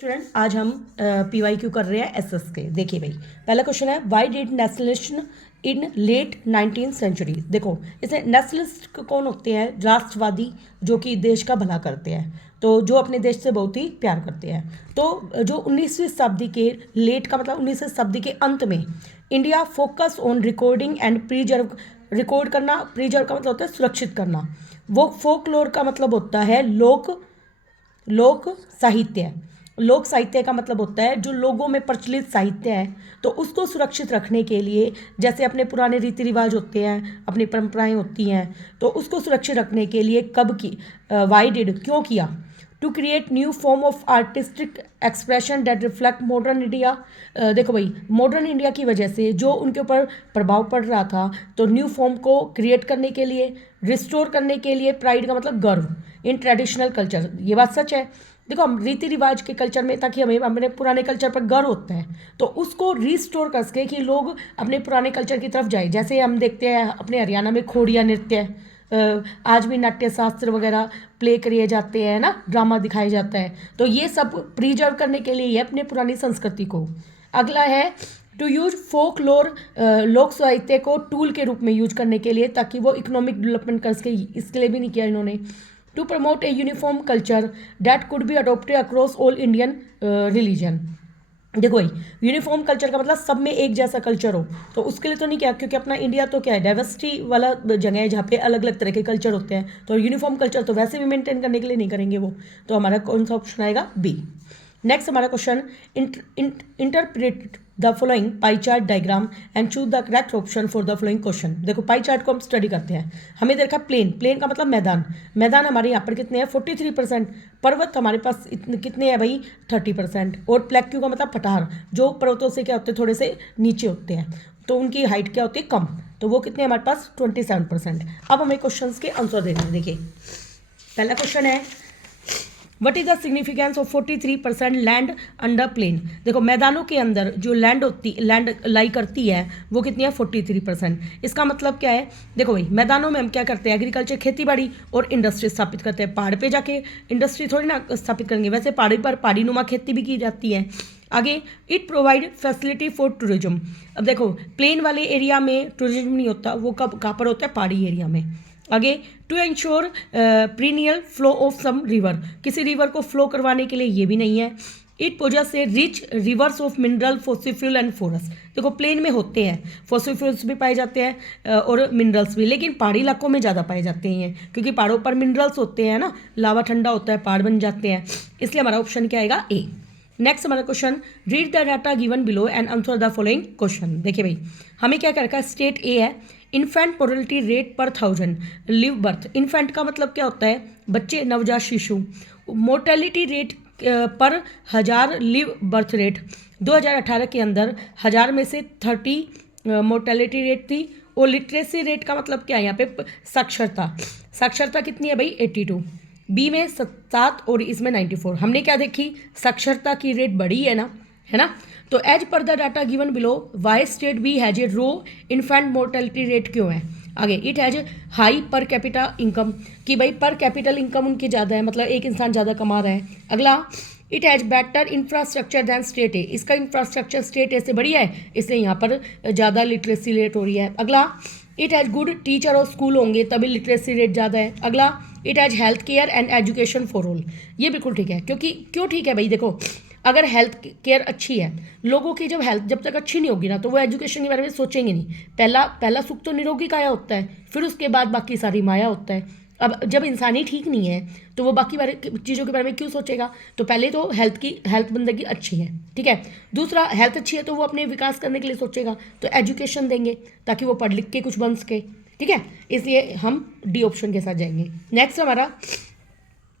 Student आज हम PYQ कर रहे हैं एसएस के। देखिए भाई, पहला क्वेश्चन है why did nationalist in late 19th century. देखो, इसमें नेशनलिस्ट कौन होते हैं? राष्ट्रवादी, जो कि देश का भला करते हैं, तो जो अपने देश से बहुत ही प्यार करते हैं। तो जो 19वीं शताब्दी के लेट का मतलब 19वीं शताब्दी के अंत में India focus on recording and preserve. Record करना, प्रिजर्व का मतलब होता है सुरक्षित करना। वो फोकलोर का मतलब होता है लोक साहित्य। लोक साहित्य का मतलब होता है जो लोगों में प्रचलित साहित्य है, तो उसको सुरक्षित रखने के लिए, जैसे अपने पुराने रीति रिवाज होते हैं, अपनी परंपराएं होती हैं, तो उसको सुरक्षित रखने के लिए कब की, वाई डिड, क्यों किया? To create new form of artistic expression that reflect modern India. देखो भाई, मॉडर्न इंडिया की वजह से जो उनके ऊपर प्रभाव पड़ रहा था, तो न्यू फॉर्म को क्रिएट करने के लिए, रिस्टोर करने के लिए, प्राइड का मतलब गर्व इन ट्रेडिशनल कल्चर। ये बात सच है। देखो, हम रीति रिवाज के कल्चर में, ताकि हमें अपने पुराने कल्चर पर गर्व होता है, तो उसको रिस्टोर करके कि लोग अपने पुराने कल्चर की तरफ जाए। जैसे हम देखते हैं अपने हरियाणा में खोड़िया नृत्य, आज भी नाट्य शास्त्र वगैरह प्ले किए जाते हैं ना, ड्रामा दिखाया जाता है, तो ये सब प्रिजर्व करने के लिए ये अपने पुरानी संस्कृति को। अगला है टू यूज फोक लोर, लोक साहित्य को टूल के रूप में यूज करने के लिए, ताकि वो इकोनॉमिक डेवलपमेंट कर सके। इसके लिए भी नहीं किया इन्होंने। To promote a uniform culture that could be adopted across all Indian religion. देखो भाई, यूनिफॉर्म कल्चर का मतलब सब में एक जैसा कल्चर हो, तो उसके लिए तो नहीं किया, क्योंकि अपना इंडिया तो क्या है, डाइवर्सिटी वाला जगह है जहाँ पे अलग अलग तरह के कल्चर होते हैं, तो यूनिफॉर्म कल्चर तो वैसे भी मेंटेन करने के लिए नहीं करेंगे वो। तो हमारा कौन सा ऑप्शन आएगा? बी। नेक्स्ट हमारा question, interpret the following pie chart diagram and choose the correct option for the following question. देखो, पाई चार्ट को हम स्टडी करते हैं। हमें देखा प्लेन, प्लेन का मतलब मैदान। मैदान हमारे यहाँ पर कितने हैं? 43%। पर्वत हमारे पास कितने हैं भाई? 30%। और प्लेक्यू का मतलब पठार, जो पर्वतों से क्या होते हैं, थोड़े से नीचे होते हैं, तो उनकी हाइट क्या होती है? कम। तो वो कितने हमारे पास? 27%। अब हमें क्वेश्चन के आंसर देने हैं। देखिए, पहला क्वेश्चन है what is the significance of 43% land under plain. देखो, मैदानों के अंदर जो लैंड लाई करती है वो कितनी है? 43%। इसका मतलब क्या है? देखो भाई, मैदानों में हम क्या करते हैं? एग्रीकल्चर, खेती बाड़ी और इंडस्ट्री स्थापित करते हैं। पहाड़ पे जाके इंडस्ट्री थोड़ी ना स्थापित करेंगे, वैसे पहाड़ी पर पहाड़ी नुमा खेती भी की जाती है। आगे, it provide facility for tourism. अब देखो, प्लेन वाले एरिया में टूरिज्म नहीं होता, वो कहाँ पर होता है? पहाड़ी एरिया में। आगे, to ensure period flow of some river, किसी रिवर को फ्लो करवाने के लिए ये भी नहीं है। It poses a rich reserves of mineral, fossil fuel and forest. देखो, प्लेन में होते हैं, फॉसिल फ्यूल्स भी पाए जाते हैं और मिनरल्स भी, लेकिन पहाड़ी इलाकों में ज़्यादा पाए जाते हैं, क्योंकि पहाड़ों पर मिनरल्स होते हैं ना, लावा ठंडा होता है, पहाड़ बन जाते हैं। इसलिए हमारा ऑप्शन क्या आएगा? ए। नेक्स्ट हमारा question, read the data given below and answer the following question. देखिए भाई, हमें क्या कर रखा है? स्टेट ए है, इन्फेंट मोर्टलिटी रेट पर 1000 लिव बर्थ। इन्फेंट का मतलब क्या होता है? बच्चे, नवजात शिशु। मोर्टेलिटी रेट पर 1000 लिव बर्थ रेट। 2018 के अंदर 1000 में से 30 मोर्टेलिटी रेट थी। और लिटरेसी रेट का मतलब क्या है यहाँ पे? साक्षरता। साक्षरता कितनी है भाई? 82। बी में 7 और इसमें 94। हमने क्या देखी? साक्षरता की रेट बढ़ी है ना। तो as per the data given below, why state B has a low infant mortality rate क्यों है? आगे, it has high per capita income, कि भाई पर कैपिटल इनकम उनकी ज़्यादा है, मतलब एक इंसान ज़्यादा कमा रहा है। अगला, it has better infrastructure than state A, इसका इंफ्रास्ट्रक्चर स्टेट ए से बढ़िया है, इसलिए यहाँ पर ज़्यादा लिटरेसी रेट हो रही है। अगला, इट हैज़ गुड टीचर और स्कूल होंगे तभी लिटरेसी रेट ज़्यादा है। अगला, it has health care and education for all. ये बिल्कुल ठीक है, क्योंकि क्यों ठीक है भाई? देखो, अगर हेल्थ केयर अच्छी है, लोगों की जब हेल्थ जब तक अच्छी नहीं होगी ना, तो वो एजुकेशन के बारे में सोचेंगे नहीं। पहला सुख तो निरोगी काया होता है, फिर उसके बाद बाकी सारी माया होता है। अब जब इंसान ही ठीक नहीं है, तो वो बाकी चीज़ों के बारे में क्यों सोचेगा? तो पहले तो हेल्थ बंदे की अच्छी है, ठीक है। दूसरा, हेल्थ अच्छी है तो वो अपने विकास करने के लिए सोचेगा, तो एजुकेशन देंगे ताकि वो पढ़ लिख के कुछ बन सके, ठीक है। इसलिए हम डी ऑप्शन के साथ जाएंगे। नेक्स्ट हमारा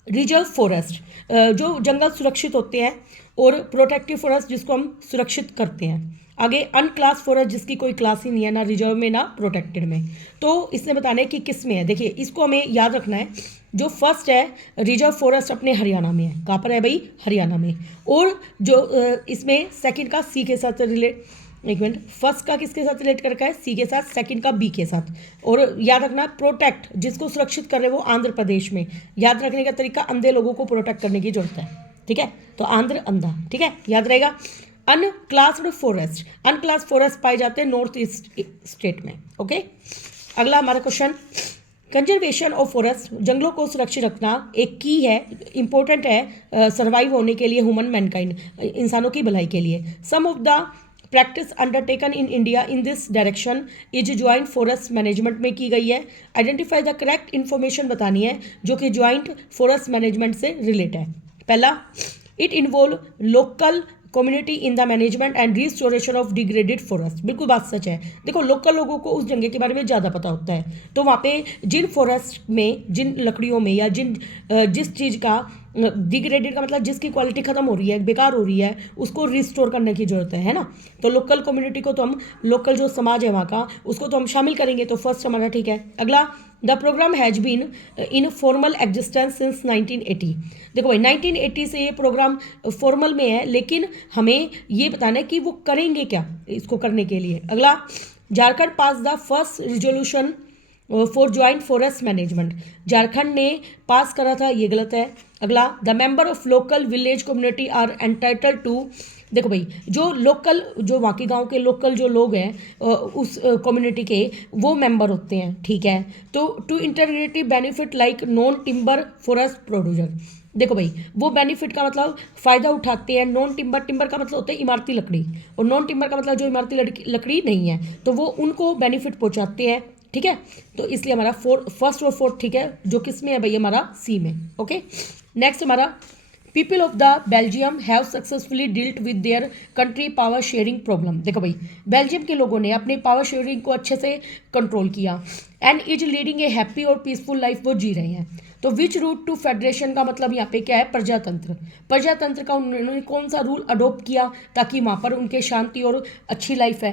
रिजर्व फॉरेस्ट, जो जंगल सुरक्षित होते हैं, और प्रोटेक्टिव फॉरेस्ट जिसको हम सुरक्षित करते हैं। आगे, अनक्लास फॉरेस्ट जिसकी कोई क्लास ही नहीं है, ना रिजर्व में ना प्रोटेक्टेड में। तो इसने बताना है कि किस में है। देखिए, इसको हमें याद रखना है। जो फर्स्ट है रिजर्व फॉरेस्ट अपने हरियाणा में है। कहाँ पर है भाई? हरियाणा में। और जो इसमें सेकंड का सी के साथ रिलेट, एक मिनट, फर्स्ट का किसके साथ रिलेट करके है? सी के साथ, सेकंड का बी के साथ। और याद रखना, प्रोटेक्ट जिसको सुरक्षित कर रहे हैं वो आंध्र प्रदेश में। याद रखने का तरीका, अंधे लोगों को प्रोटेक्ट करने की जरूरत है, ठीक है, तो आंध्र अंधा, ठीक है, याद रहेगा। अनक्लास्ड फॉरेस्ट, अनक्लास्ड फॉरेस्ट पाए जाते हैं नॉर्थ ईस्ट स्टेट में। ओके, अगला हमारा क्वेश्चन, कंजर्वेशन ऑफ फॉरेस्ट, जंगलों को सुरक्षित रखना एक की है, इंपॉर्टेंट है सर्वाइव होने के लिए, ह्यूमन मैनकाइंड, इंसानों की भलाई के लिए। Some of the practice undertaken in India in this direction is joint forest management में की गई है। आइडेंटिफाई द करेक्ट इन्फॉर्मेशन बतानी है जो कि ज्वाइंट फॉरेस्ट मैनेजमेंट से रिलेट है। पहला, it involve local community in the management and restoration of degraded forest, बिल्कुल बात सच है। देखो, लोकल लोगों को उस जंगल के बारे में ज़्यादा पता होता है, तो वहाँ पे जिन फॉरेस्ट में, जिन लकड़ियों में, या जिस चीज़ का डिग्रेडेड का मतलब जिसकी क्वालिटी ख़त्म हो रही है, बेकार हो रही है, उसको रिस्टोर करने की ज़रूरत है ना। तो लोकल कम्युनिटी को तो हम, लोकल जो समाज है वहाँ का, उसको तो हम शामिल करेंगे, तो फर्स्ट हमारा ठीक है। अगला, the program has been in formal existence since 1980। देखो भाई, 1980 से ये प्रोग्राम फॉर्मल में है, लेकिन हमें ये बताना है कि वो करेंगे क्या इसको करने के लिए। अगला, Jharkhand pass the first resolution for joint forest management, Jharkhand ने पास करा था, ये गलत है। अगला, the member of local village community are entitled to, देखो भाई, जो लोकल, जो वहाँ के गाँव के लोकल जो लोग हैं उस कम्युनिटी के, वो मेंबर होते हैं, ठीक है। तो to integrative benefit like non timber forest producer, देखो भाई, वो बेनिफिट का मतलब फ़ायदा उठाते हैं। नॉन टिम्बर, टिम्बर का मतलब होता है इमारती लकड़ी, और नॉन टिम्बर का मतलब जो इमारती लकड़ी नहीं है, तो वो उनको बेनिफिट पहुँचाते हैं, ठीक है। तो इसलिए हमारा फर्स्ट और फोर्थ ठीक है, जो किस में है भाई, हमारा सी में। ओके, नेक्स्ट हमारा, people of the Belgium have successfully dealt with their country power sharing problem, देखो भाई, बेल्जियम के लोगों ने अपने पावर शेयरिंग को अच्छे से कंट्रोल किया। And is leading a happy और पीसफुल लाइफ, वो जी रहे हैं। तो विच रूट टू फेडरेशन का मतलब यहाँ पे क्या है, प्रजातंत्र। प्रजातंत्र का उन्होंने कौन सा रूल अडोप्ट किया ताकि वहाँ पर उनके शांति और अच्छी लाइफ है।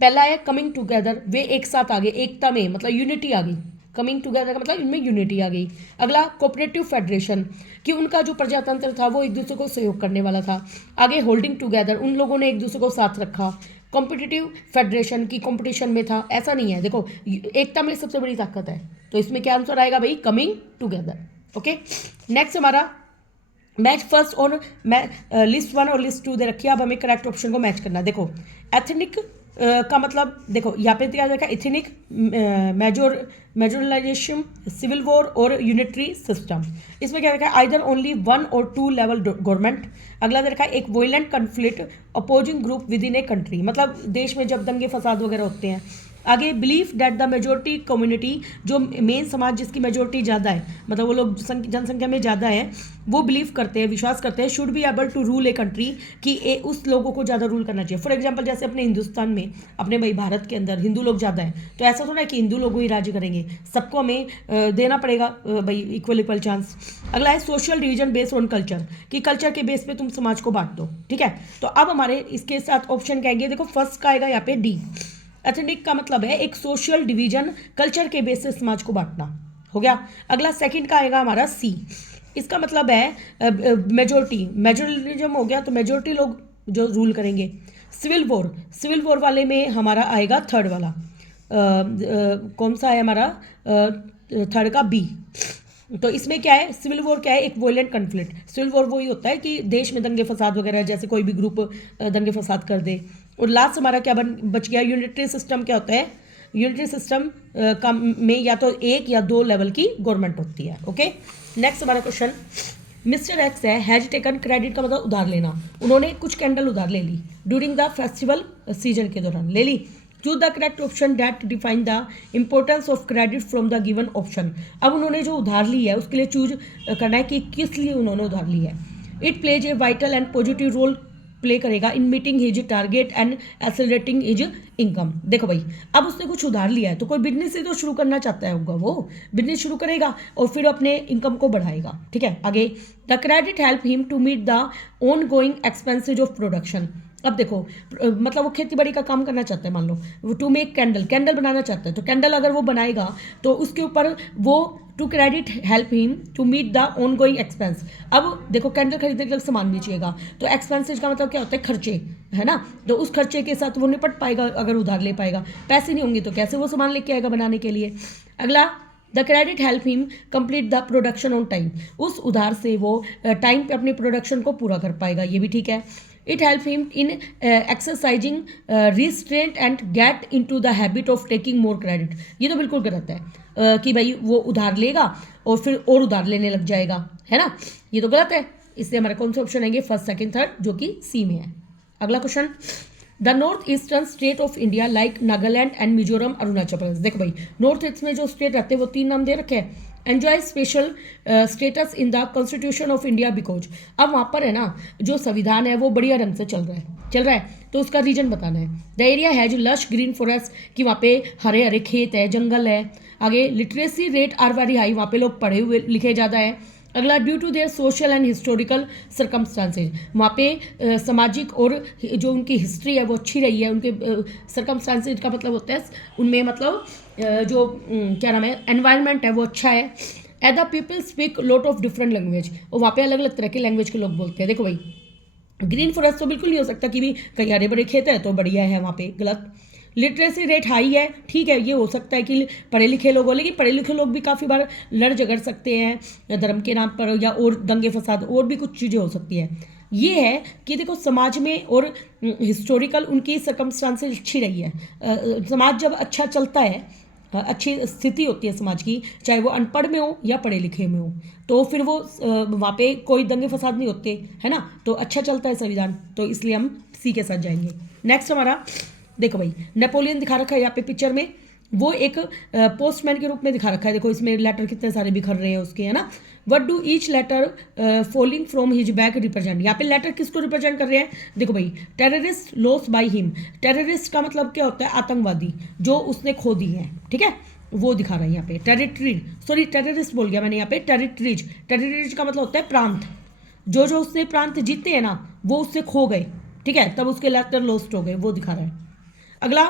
पहला है कमिंग टुगेदर, वे एक साथ आ गए, एकता में, मतलब यूनिटी आ गई। कमिंग टुगेदर का मतलब इनमें यूनिटी आ गई। अगला, कोऑपरेटिव फेडरेशन, कि उनका जो प्रजातंत्र था वो एक दूसरे को सहयोग करने वाला था। आगे, होल्डिंग टुगेदर, उन लोगों ने एक दूसरे को साथ रखा। कॉम्पिटिटिव फेडरेशन की कंपटीशन में था, ऐसा नहीं है। देखो, एकता में सबसे बड़ी ताकत है, तो इसमें क्या आंसर आएगा भाई, कमिंग टुगेदर। ओके, नेक्स्ट हमारा, मैच फर्स्ट और लिस्ट 1 और लिस्ट 2 दे रखी है, अब हमें करेक्ट ऑप्शन को मैच करना। देखो, एथनिक का मतलब, देखो यहाँ पे क्या देखा, इथनिक, मेजोरलाइजेशन, सिविल वॉर और यूनिटरी सिस्टम। इसमें क्या देखा, आइदर ओनली 1 और 2 लेवल गवर्नमेंट। अगला देखा, एक वोलेंट conflict opposing group with in a country, मतलब देश में जब दंगे फसाद वगैरह होते हैं। आगे, belief that the majority community, जो मेन समाज जिसकी मेजोरिटी ज़्यादा है, मतलब वो लोग जनसंख्या में ज़्यादा है, वो बिलीव करते हैं, विश्वास करते हैं, should be able to rule a country, कि उस लोगों को ज़्यादा रूल करना चाहिए। फॉर एग्जांपल, जैसे अपने हिंदुस्तान में, अपने भाई भारत के अंदर हिंदू लोग ज़्यादा हैं, तो ऐसा थोड़ा है कि हिंदू लोग ही राज्य करेंगे, सबको हमें देना पड़ेगा भाई इक्वल चांस। अगला है social division based on culture, कि कल्चर के बेस पे तुम समाज को बांट दो, ठीक है। तो अब हमारे इसके साथ ऑप्शन क्या आएंगे, देखो फर्स्ट का आएगा यहाँ पे डी, एथनिक का मतलब है एक सोशल डिवीजन, कल्चर के बेस से समाज को बांटना, हो गया। अगला सेकंड का आएगा हमारा सी, इसका मतलब है मेजोरिटी, मेजोरिज्म हो गया, तो मेजोरिटी लोग जो रूल करेंगे। सिविल वॉर, सिविल वॉर वाले में हमारा आएगा थर्ड वाला, कौन सा है हमारा, थर्ड का बी। तो इसमें क्या है, सिविल वॉर क्या है, एक वोलेंट कन्फ्लिक्ट। सिविल वॉर वही होता है कि देश में दंगे फसाद वगैरह, जैसे कोई भी ग्रुप दंगे फसाद कर दे। और लास्ट हमारा क्या बच गया, यूनिटरी सिस्टम। क्या होता है, यूनिटरी सिस्टम का में या तो 1 या 2 लेवल की गवर्नमेंट होती है। ओके, नेक्स्ट हमारा क्वेश्चन, मिस्टर एक्स है, हैज टेकन क्रेडिट का मतलब उधार लेना, उन्होंने कुछ कैंडल उधार ले ली ड्यूरिंग द फेस्टिवल सीजन के दौरान, ले ली। Choose the correct option that define the importance of credit from the given option. अब उन्होंने जो उधार ली है उसके लिए चूज करना है कि किस लिए उन्होंने उधार ली है। It plays a vital and positive role play करेगा in meeting his target and accelerating his income. देखो भाई, अब उसने कुछ उधार लिया है, तो कोई बिजनेस ही तो शुरू करना चाहता है होगा, वो बिजनेस शुरू करेगा और फिर अपने इनकम को बढ़ाएगा, ठीक है। आगे, the credit help him to meet the ongoing expenses of production. अब देखो, मतलब वो खेती बाड़ी का काम करना चाहता है, मान लो टू मेक कैंडल, कैंडल बनाना चाहता है, तो कैंडल अगर वो बनाएगा तो उसके ऊपर वो to credit help him to meet the ongoing expense. अब देखो, कैंडल खरीदने के लिए सामान भी चाहिएगा, तो एक्सपेंसेज का मतलब क्या होता है, खर्चे, है ना। तो उस खर्चे के साथ वो निपट पाएगा अगर उधार ले पाएगा, पैसे नहीं होंगे तो कैसे वो सामान लेके आएगा बनाने के लिए। अगला, the credit help him complete the production on time, उस उधार से वो टाइम पे अपनी प्रोडक्शन को पूरा कर पाएगा, ये भी ठीक है। It help him in exercising restraint and get into the habit of taking more credit, ये तो बिल्कुल गलत है कि भाई वो उधार लेगा और फिर और उधार लेने लग जाएगा, है ना, ये तो गलत है। इसलिए हमारे कौन से ऑप्शन आएंगे, फर्स्ट सेकंड थर्ड, जो कि सी में है। अगला question, the north eastern state of India like Nagaland and Mizoram Arunachal Pradesh, देखो भाई नॉर्थ ईस्ट में जो स्टेट रहते हैं वो 3 नाम दे रखे हैं। Enjoy special status in the constitution of India because, अब वहाँ पर है ना जो संविधान है वो बढ़िया ढंग से चल रहा है, तो उसका रीजन बताना है। The area has lush green forest, कि वहाँ पे हरे हरे खेत है, जंगल है। आगे literacy rate are very high, वहाँ पे लोग पढ़े हुए लिखे ज़्यादा है। अगला, due to their social and historical circumstances, वहाँ पे सामाजिक और जो उनकी हिस्ट्री है वो अच्छी रही है, उनके सर्कमस्टांसेज का मतलब होता है उनमें मतलब जो क्या नाम है एनवायरनमेंट है वो अच्छा है। At the people speak lot of different language, और वहाँ पे अलग अलग तरह के लैंग्वेज के लोग बोलते हैं। देखो भाई ग्रीन फॉरेस्ट तो बिल्कुल नहीं हो सकता कि भी कहीं हरे बड़े खेत है तो बढ़िया है वहाँ पे, गलत। लिटरेसी रेट हाई है, ठीक है, ये हो सकता है कि पढ़े लिखे लोग हो, लेकिन पढ़े लिखे लोग भी काफ़ी बार लड़ झगड़ सकते हैं धर्म के नाम पर, या और दंगे फसाद और भी कुछ चीज़ें हो सकती है। ये है कि देखो समाज में और हिस्टोरिकल उनकी सर्कमस्टांसेस अच्छी रही है। समाज जब अच्छा चलता है, अच्छी स्थिति होती है समाज की, चाहे वो अनपढ़ में हो या पढ़े लिखे में हो, तो फिर वो वहाँ पे कोई दंगे फसाद नहीं होते, है ना, तो अच्छा चलता है संविधान, तो इसलिए हम सी के साथ जाएंगे। नेक्स्ट हमारा देखो भाई नेपोलियन दिखा रखा है यहाँ पे पिक्चर में, वो एक पोस्टमैन के रूप में दिखा रखा है। देखो इसमें लेटर कितने सारे बिखर रहे हैं उसके, है ना। What do each letter falling from his bag represent, यहाँ पे लेटर किसको रिप्रेजेंट कर रहे हैं, देखो भाई terrorist loss by him, terrorist का मतलब क्या होता है, आतंकवादी जो उसने खो दी है, ठीक है, वो दिखा रहा है यहाँ पे। टेरिटरीज, सॉरी टेररिस्ट बोल गया मैंने यहाँ पे, टेरिटरीज, टेरिटरीज का मतलब होता है प्रांत, जो जो उसने प्रांत जीते हैं ना वो उससे खो गए, ठीक है, तब उसके लेटर लॉस्ट हो गए, वो दिखा रहा है। अगला,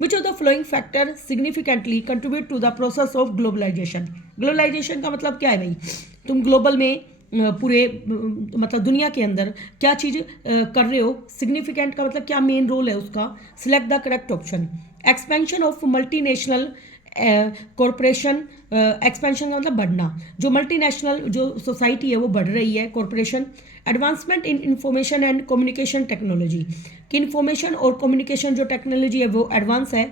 which of the following factor significantly contribute to the process of globalisation, globalisation का मतलब क्या है भाई, तुम ग्लोबल में पूरे मतलब दुनिया के अंदर क्या चीज़ कर रहे हो, सिग्निफिकेंट का मतलब क्या मेन रोल है उसका, select the correct option. Expansion of multinational corporation, expansion का मतलब बढ़ना, जो मल्टीनेशनल जो सोसाइटी है वो बढ़ रही है, corporation. Advancement in information and communication technology, कि इंफॉर्मेशन और कम्युनिकेशन जो टेक्नोलॉजी है वो एडवांस है।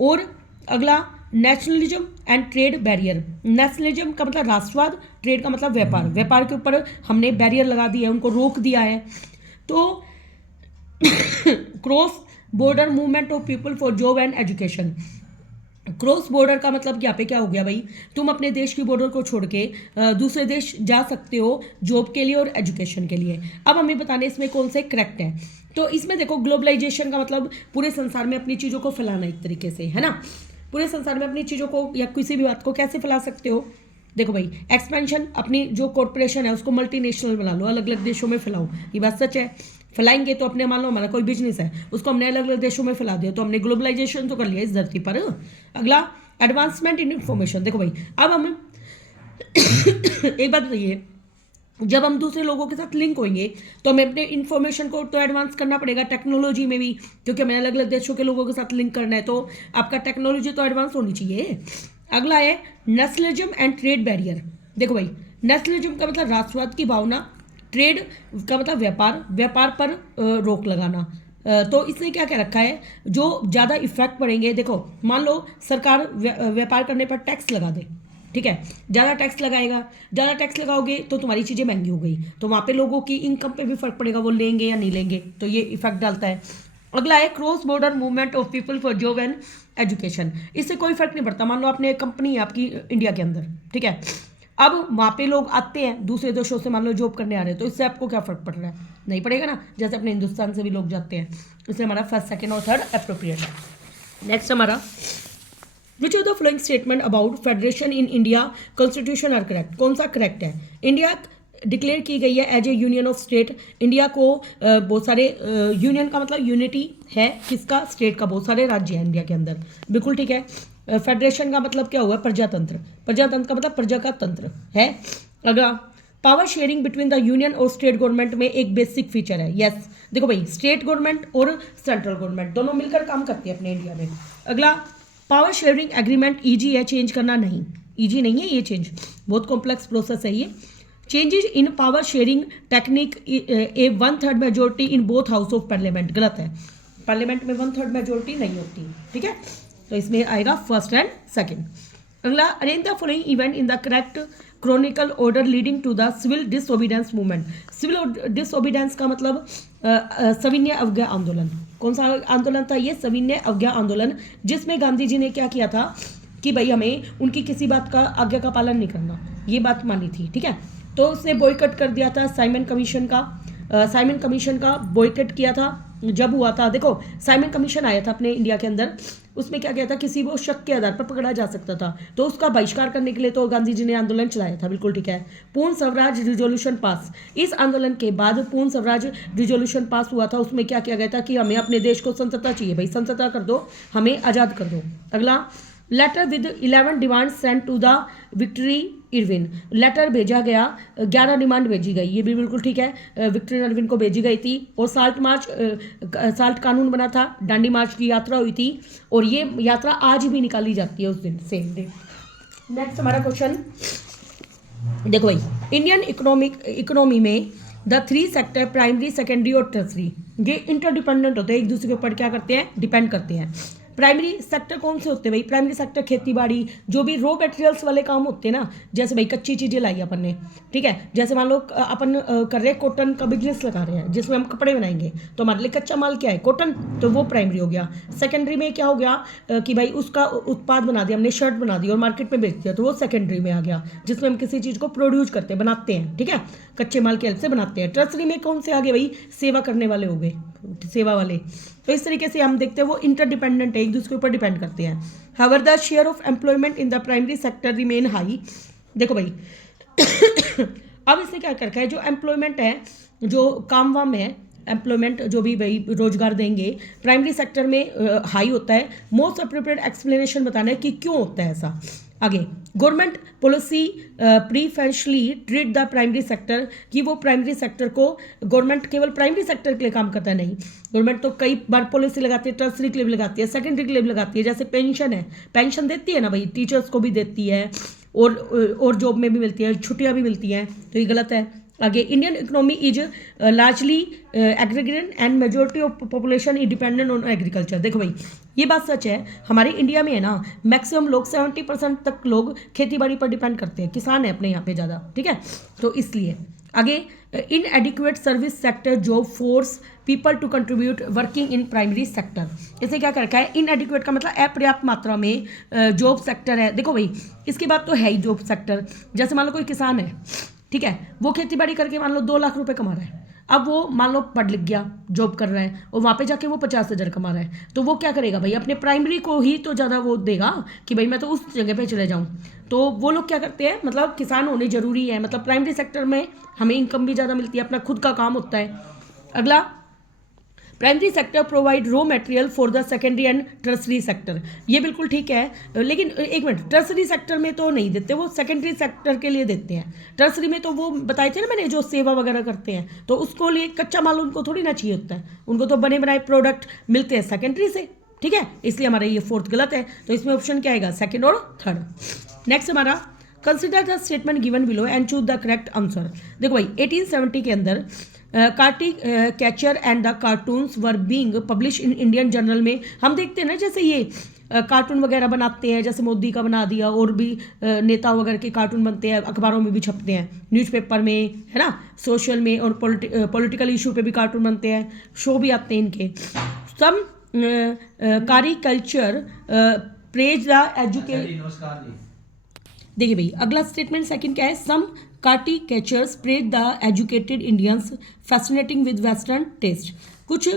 और अगला, nationalism and trade barrier, nationalism का मतलब राष्ट्रवाद, ट्रेड का मतलब व्यापार, व्यापार के ऊपर हमने बैरियर लगा दिया है, उनको रोक दिया है। तो cross border movement of people for job and education, cross border का मतलब यहाँ पे क्या हो गया भाई, तुम अपने देश की बॉर्डर को छोड़ के दूसरे देश जा सकते हो जॉब के लिए और एजुकेशन के लिए। अब हमें बताने इसमें कौन से करेक्ट है, तो इसमें देखो ग्लोबलाइजेशन का मतलब पूरे संसार में अपनी चीज़ों को फैलाना एक तरीके से, है ना, पूरे संसार में अपनी चीज़ों को या किसी भी बात को कैसे फैला सकते हो, देखो भाई एक्सपेंशन, अपनी जो कॉर्पोरेशन है उसको मल्टीनेशनल बना लो, अलग अलग देशों में फैलाओ, ये बात सच है। फैलाएंगे तो अपने, मान लो हमारा कोई बिजनेस है उसको हमने अलग अलग देशों में फैला दिया तो हमने ग्लोबलाइजेशन तो कर लिया इस धरती पर। अगला, एडवांसमेंट इन इंफॉर्मेशन, देखो भाई अब हम एक बात बताइए, जब हम दूसरे लोगों के साथ लिंक होंगे तो हमें अपने इन्फॉर्मेशन को तो एडवांस करना पड़ेगा टेक्नोलॉजी में भी, क्योंकि हमें अलग अलग देशों के लोगों के साथ लिंक करना है, तो आपका टेक्नोलॉजी तो एडवांस होनी चाहिए। अगला है नेशनलिज्म एंड ट्रेड बैरियर, देखो भाई नेशनलिज्म का मतलब राष्ट्रवाद की भावना, ट्रेड का मतलब व्यापार, व्यापार पर रोक लगाना। तो इसने क्या क्या रखा है, जो ज़्यादा इफेक्ट पड़ेंगे, देखो मान लो सरकार व्यापार करने पर टैक्स लगा दे, ठीक है, ज़्यादा टैक्स लगाएगा, ज़्यादा टैक्स लगाओगे तो तुम्हारी चीज़ें महंगी हो गई, तो वहाँ पे लोगों की इनकम पे भी फर्क पड़ेगा, वो लेंगे या नहीं लेंगे, तो ये इफेक्ट डालता है। अगला है cross border movement of people for job and education, इससे कोई फर्क नहीं पड़ता, मान लो आपने एक कंपनी है आपकी इंडिया के अंदर, ठीक है, अब वहाँ पे लोग आते हैं दूसरे देशों से, मान लो जॉब करने आ रहे हैं, तो इससे आपको क्या फ़र्क पड़ रहा है, नहीं पड़ेगा ना, जैसे अपने हिंदुस्तान से भी लोग जाते हैं, इसलिए हमारा फर्स्ट सेकंड और थर्ड अप्रोप्रिएट है। नेक्स्ट हमारा, which of the following statement about federation in India constitution are correct, कौन सा करेक्ट है। इंडिया डिक्लेयर की गई है as a union of state, India को बहुत सारे यूनियन का मतलब यूनिटी है, किसका, स्टेट का, बहुत सारे राज्य हैं इंडिया के अंदर, बिल्कुल ठीक है। फेडरेशन का मतलब क्या हुआ, प्रजातंत्र, प्रजातंत्र का मतलब प्रजा का तंत्र है। अगला, power sharing between the union और स्टेट गवर्नमेंट में एक बेसिक फीचर है, यस देखो भाई स्टेट गवर्नमेंट और सेंट्रल गवर्नमेंट दोनों मिलकर काम करती है अपने इंडिया में। अगला, पावर शेयरिंग एग्रीमेंट ईजी है चेंज करना, नहीं, ईजी नहीं है ये चेंज, बहुत कॉम्प्लेक्स प्रोसेस है ये। Changes in power sharing technique A 1/3 majority in both house of parliament, गलत है, पार्लियामेंट में 1/3 मेजोरिटी नहीं होती, ठीक है। तो इसमें आएगा फर्स्ट एंड सेकंड। अगला, arrange the following event in the correct chronicle order leading to the civil disobedience movement. Civil disobedience का मतलब सविनय अवज्ञा आंदोलन। कौन सा आंदोलन था ये? सविनय अवज्ञा आंदोलन, जिसमें गांधी जी ने क्या किया था कि भाई हमें उनकी किसी बात का आज्ञा का पालन नहीं करना, ये बात मानी थी, ठीक है। तो उसने बॉयकट कर दिया था साइमन कमीशन का, साइमन कमीशन का बॉयकट किया था जब हुआ था। देखो साइमन कमीशन आया था अपने इंडिया के अंदर, उसमें क्या किया था, किसी को शक के आधार पर पकड़ा जा सकता था, तो उसका बहिष्कार करने के लिए तो गांधी जी ने आंदोलन चलाया था, बिल्कुल ठीक है। पूर्ण स्वराज रिजोल्यूशन पास, इस आंदोलन के बाद पूर्ण स्वराज रिजोल्यूशन पास हुआ था। उसमें क्या किया गया था कि हमें अपने देश को स्वतंत्रता चाहिए, भाई स्वतंत्रता कर दो, हमें आज़ाद कर दो। अगला, letter with 11 demand sent to the विक्ट्री इरविन, लेटर भेजा गया, 11 डिमांड भेजी गई, ये भी बिल्कुल ठीक है, विक्ट्री इरविन को भेजी गई थी। और साल्ट मार्च, साल्ट कानून बना था, दांडी मार्च की यात्रा हुई थी, और ये यात्रा आज भी निकाली जाती है उस दिन, सेम डे। नेक्स्ट हमारा क्वेश्चन देखो भाई, इंडियन इकोनॉमी में द 3 सेक्टर प्राइमरी, सेकेंडरी और टर्सरी, ये इंटरडिपेंडेंट होते हैं, एक दूसरे के ऊपर क्या करते हैं, डिपेंड करते हैं। प्राइमरी सेक्टर कौन से होते हैं भाई? प्राइमरी सेक्टर खेती बाड़ी, जो भी रॉ मटेरियल्स वाले काम होते हैं ना, जैसे भाई कच्ची चीज़ें लाई अपन ने, ठीक है। जैसे मान लो अपन कर रहे हैं कॉटन का बिजनेस लगा रहे हैं जिसमें हम कपड़े बनाएंगे, तो हमारे लिए कच्चा माल क्या है? कॉटन, तो वो प्राइमरी हो गया। सेकेंडरी में क्या हो गया कि भाई उसका उत्पाद बना दिया हमने, शर्ट बना दी और मार्केट में बेच दिया, तो वो सेकेंडरी में आ गया, जिसमें हम किसी चीज़ को प्रोड्यूस करते हैं, बनाते हैं, ठीक है, कच्चे माल की हेल्प से बनाते हैं। टर्सरी में कौन से आ गए भाई? सेवा करने वाले हो गए, सेवा वाले। तो इस तरीके से हम देखते हैं वो इंटरडिपेंडेंट है, एक दूसरे के ऊपर डिपेंड करते हैं। However the share of employment in the primary sector remain high. देखो भाई अब इसने क्या कर रखा है, जो एम्प्लॉयमेंट है, जो काम वाम है, एम्प्लॉयमेंट जो भी भाई रोजगार देंगे प्राइमरी सेक्टर में हाई होता है। मोस्ट अप्रोप्रिएट एक्सप्लेनेशन बताना है कि क्यों होता है ऐसा। आगे, government policy preferentially treat the primary sector, कि वो प्राइमरी सेक्टर को, गवर्नमेंट केवल प्राइमरी सेक्टर के लिए काम करता है नहीं, गवर्नमेंट तो कई बार पॉलिसी लगाती है, टर्सरी के लिए भी लगाती है, सेकेंडरी के लिए भी लगाती है। जैसे पेंशन है, पेंशन देती है ना भाई, टीचर्स को भी देती है, और जॉब में भी मिलती है, छुट्टियाँ भी मिलती हैं, तो ये गलत है। आगे, Indian economy is largely aggregated and majority of population is dependent on agriculture. देखो भाई ये बात सच है, हमारे इंडिया में है ना मैक्सिमम लोग 70% तक लोग खेती बाड़ी पर डिपेंड करते हैं, किसान है अपने यहाँ पे ज़्यादा, ठीक है, तो इसलिए। आगे, inadequate service sector job force people to contribute working in primary sector. इसे क्या कर रखा है? इन एडिक्वेट का मतलब अपर्याप्त मात्रा में जॉब सेक्टर है। देखो भाई इसके बाद तो है ही जॉब सेक्टर, जैसे मान लो कोई किसान है, ठीक है, वो खेती बाड़ी करके मान लो 2 लाख रुपए कमा रहा है, अब वो मान लो पढ़ लिख गया, जॉब कर रहा है, और वहाँ पे जाके वो 50,000 कमा रहा है, तो वो क्या करेगा भाई? अपने प्राइमरी को ही तो ज़्यादा वो देगा कि भाई मैं तो उस जगह पे चले जाऊँ। तो वो लोग क्या करते हैं, मतलब किसान होने जरूरी है, मतलब प्राइमरी सेक्टर में हमें इनकम भी ज़्यादा मिलती है, अपना खुद का काम होता है। अगला, primary sector provide raw material for the secondary and tertiary sector, ये बिल्कुल ठीक है, लेकिन एक मिनट, टर्सरी सेक्टर में तो नहीं देते, वो सेकेंडरी सेक्टर के लिए देते हैं। टर्सरी में तो वो बताए थे ना मैंने, जो सेवा वगैरह करते हैं, तो उसको लिए कच्चा माल उनको थोड़ी ना चाहिए होता है, उनको तो बने बनाए प्रोडक्ट मिलते हैं सेकेंडरी से, ठीक है, इसलिए हमारा ये 4th गलत है। तो इसमें ऑप्शन क्या आएगा? 2nd और 3rd। नेक्स्ट हमारा, consider the statement given below and choose the correct answer. देखो भाई 1870 के अंदर caricature and the cartoons were being publish in Indian journal में, हम देखते हैं ना जैसे ये कार्टून वगैरह बनाते हैं, जैसे मोदी का बना दिया, और भी नेता वगैरह के कार्टून बनते हैं, अखबारों में भी छपते हैं, न्यूज़पेपर में, है ना, सोशल में, और पॉलिटिकल इशू पे भी कार्टून बनते हैं, शो भी आते हैं इनके। सम कारी कल्चर प्रेज द एजुकेशन। देखिए भाई अगला स्टेटमेंट सेकंड क्या है? Some caricatures praise the educated Indians fascinating with western taste. कुछ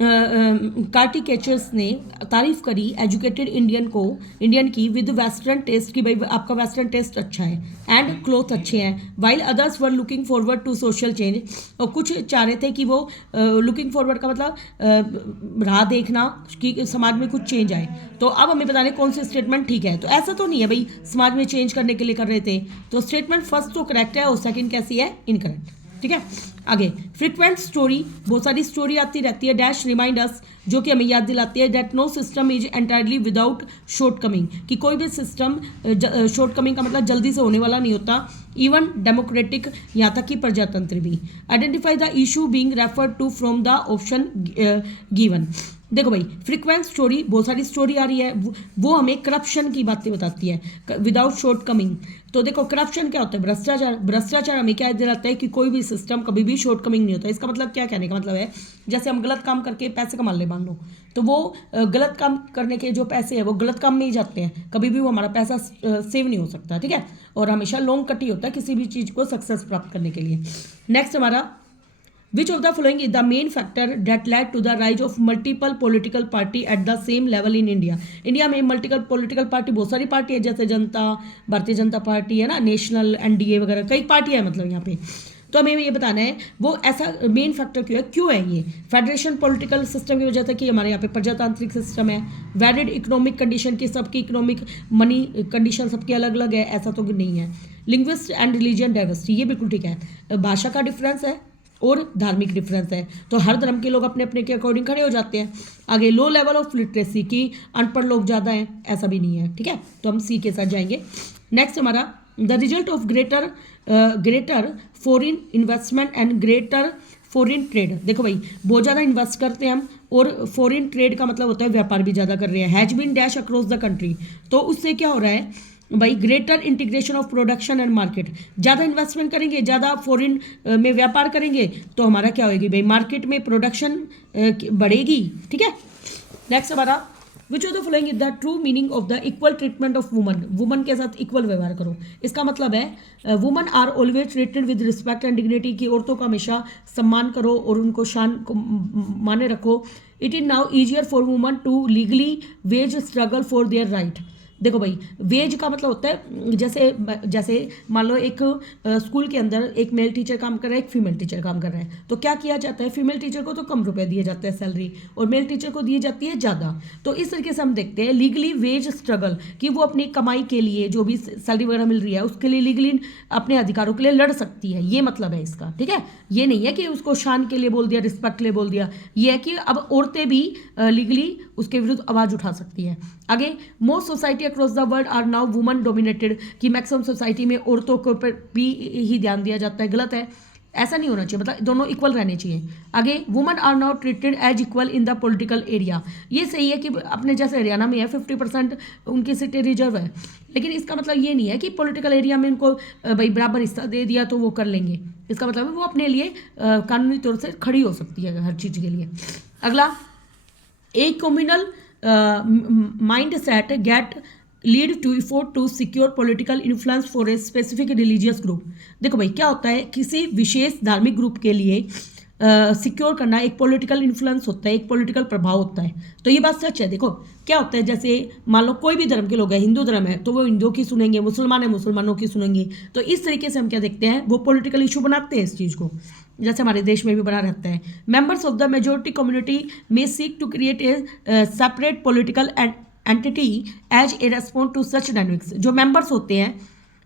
कार्टी कैचर्स ने तारीफ करी एजुकेटेड इंडियन की विद वेस्टर्न टेस्ट, की भाई आपका वेस्टर्न टेस्ट अच्छा है एंड क्लोथ अच्छे हैं। While others were looking forward to social change, और कुछ चाह रहे थे कि वो लुकिंग फॉरवर्ड का मतलब राह देखना कि समाज में कुछ चेंज आए। तो अब हमें बताने कौन सी स्टेटमेंट ठीक है। तो ऐसा तो नहीं है भाई समाज में चेंज करने के लिए कर रहे थे, तो स्टेटमेंट फर्स्ट तो करेक्ट है और सेकंड कैसी है? इनकरेक्ट। ठीक है। आगे फ्रिक्वेंट स्टोरी, बहुत सारी स्टोरी आती रहती है। डैश रिमाइंड अस, जो कि हमें याद दिलाती है that no system is entirely without shortcoming, कि कोई भी सिस्टम शॉर्ट कमिंग का मतलब जल्दी से होने वाला नहीं होता। इवन डेमोक्रेटिक, यहाँ तक कि प्रजातंत्र भी। Identify the issue being referred to from the option given. देखो भाई, फ्रिक्वेंट स्टोरी, बहुत सारी स्टोरी आ रही है, वो हमें करप्शन की बातें बताती है विदाउट शॉर्ट कमिंग। तो देखो करप्शन क्या होता है, भ्रष्टाचार। भ्रष्टाचार हमें क्या दिलाता है कि कोई भी सिस्टम कभी भी शॉर्ट कमिंग नहीं होता। इसका मतलब क्या, कहने का मतलब है जैसे हम गलत काम करके पैसे कमा ले मान लो, तो वो गलत काम करने के जो पैसे हैं वो गलत काम में ही जाते हैं, कभी भी वो हमारा पैसा सेव नहीं हो सकता, ठीक है। और हमेशा लॉन्ग कट ही होता है किसी भी चीज़ को सक्सेस प्राप्त करने के लिए। नेक्स्ट हमारा, which of the following is the main factor that led to the rise of multiple political party at the same level in India? India में मल्टीपल पॉलिटिकल पार्टी, बहुत सारी पार्टी है, जैसे जनता, भारतीय जनता पार्टी है ना, नेशनल, एनडीए वगैरह कई पार्टियां हैं मतलब यहाँ पे। तो हमें ये बताना है वो ऐसा मेन फैक्टर क्यों है ये। फेडरेशन पॉलिटिकल सिस्टम की वजह से कि हमारे यहाँ पे प्रजातांत्रिक सिस्टम है। वैलिड इकोनॉमिक कंडीशन की, सबकी इकोनॉमिक मनी कंडीशन सबकी अलग अलग है, ऐसा तो नहीं है। लिंग्विस्ट एंड रिलीजियन डाइवर्सिटी, ये बिल्कुल ठीक है। भाषा का डिफरेंस है और धार्मिक डिफरेंस है, तो हर धर्म के लोग अपने अपने के अकॉर्डिंग खड़े हो जाते हैं। आगे लो लेवल ऑफ लिटरेसी, की अनपढ़ लोग ज़्यादा हैं, ऐसा भी नहीं है, ठीक है। तो हम सी के साथ जाएंगे। नेक्स्ट हमारा, the result of greater foreign investment and greater foreign trade. देखो भाई, बहुत ज़्यादा इन्वेस्ट करते हैं हम, और फॉरेन ट्रेड का मतलब होता है व्यापार भी ज़्यादा कर रहे हैं। Has been dash across the country, तो उससे क्या हो रहा है भाई, greater integration of production and market. ज़्यादा इन्वेस्टमेंट करेंगे, ज़्यादा फॉरेन में व्यापार करेंगे, तो हमारा क्या होगी भाई, मार्केट में प्रोडक्शन बढ़ेगी, ठीक है। नेक्स्ट हमारा, which of the following is the true meaning of the equal treatment of woman. Woman के साथ इक्वल व्यवहार करो, इसका मतलब है woman are always treated with respect and dignity, की औरतों का हमेशा सम्मान करो और उनको शान को माने रखो। It is now easier for woman to legally wage struggle for their right. देखो भाई, वेज का मतलब होता है जैसे मान लो एक स्कूल के अंदर एक मेल टीचर काम कर रहा है, एक फीमेल टीचर काम कर रहा है, तो क्या किया जाता है, फीमेल टीचर को तो कम रुपए दिए जाते हैं सैलरी, और मेल टीचर को दी जाती है ज़्यादा। तो इस तरीके से हम देखते हैं लीगली वेज स्ट्रगल, कि वो अपनी कमाई के लिए जो भी सैलरी वगैरह मिल रही है उसके लिए लीगली अपने अधिकारों के लिए लड़ सकती है, ये मतलब है इसका, ठीक है। ये नहीं है कि उसको शान के लिए बोल दिया, रिस्पेक्ट के लिए बोल दिया, ये है कि अब औरतें भी लीगली उसके विरुद्ध आवाज़ उठा सकती है। आगे, most society across the world are now woman dominated, कि मैक्सिमम सोसाइटी में औरतों के ऊपर भी ही ध्यान दिया जाता है, गलत है, ऐसा नहीं होना चाहिए, मतलब दोनों इक्वल रहने चाहिए। आगे, woman are now treated as equal in the political area, ये सही है कि अपने जैसे हरियाणा में है 50% उनकी सीटें रिजर्व है, लेकिन इसका मतलब ये नहीं है कि पॉलिटिकल एरिया में उनको भाई बराबर हिस्सा दे दिया तो वो कर लेंगे। इसका मतलब है वो अपने लिए कानूनी तौर से खड़ी हो सकती है हर चीज़ के लिए। अगला, एक communal mindset get lead to effort to secure political influence for a specific religious group। देखो भाई, क्या होता है, किसी विशेष धार्मिक ग्रुप के लिए सिक्योर करना एक पॉलिटिकल इन्फ्लुएंस होता है, एक पॉलिटिकल प्रभाव होता है। तो ये बात सच है। देखो क्या होता है, जैसे मान लो कोई भी धर्म के लोग हैं, हिंदू धर्म है तो वो हिंदुओं की सुनेंगे, मुसलमान है मुसलमानों की सुनेंगे। तो इस तरीके से हम क्या देखते हैं, वो पॉलिटिकल इशू बनाते हैं इस चीज़ को, जैसे हमारे देश में भी बना रहता है। Members of the majority community may seek to create a separate political entity as a response to such dynamics. जो मेंबर्स होते हैं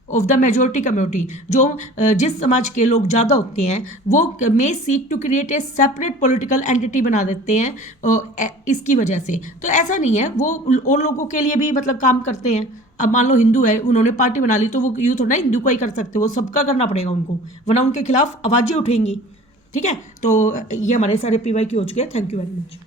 ऑफ द मेजोरिटी कम्युनिटी, जो जिस समाज के लोग ज़्यादा होते हैं, वो may seek to create a separate political entity बना देते हैं इसकी वजह से। तो ऐसा नहीं है, वो और लोगों के लिए भी मतलब काम करते हैं। अब मान लो हिंदू है, उन्होंने पार्टी बना ली, तो वो यूँ थोड़ा हिंदू को ही कर सकते, वो सबका करना पड़ेगा उनको, वरना उनके खिलाफ आवाज़ें उठेंगी, ठीक है। तो ये हमारे सारे PY की हो चुके हैं। Thank you very much.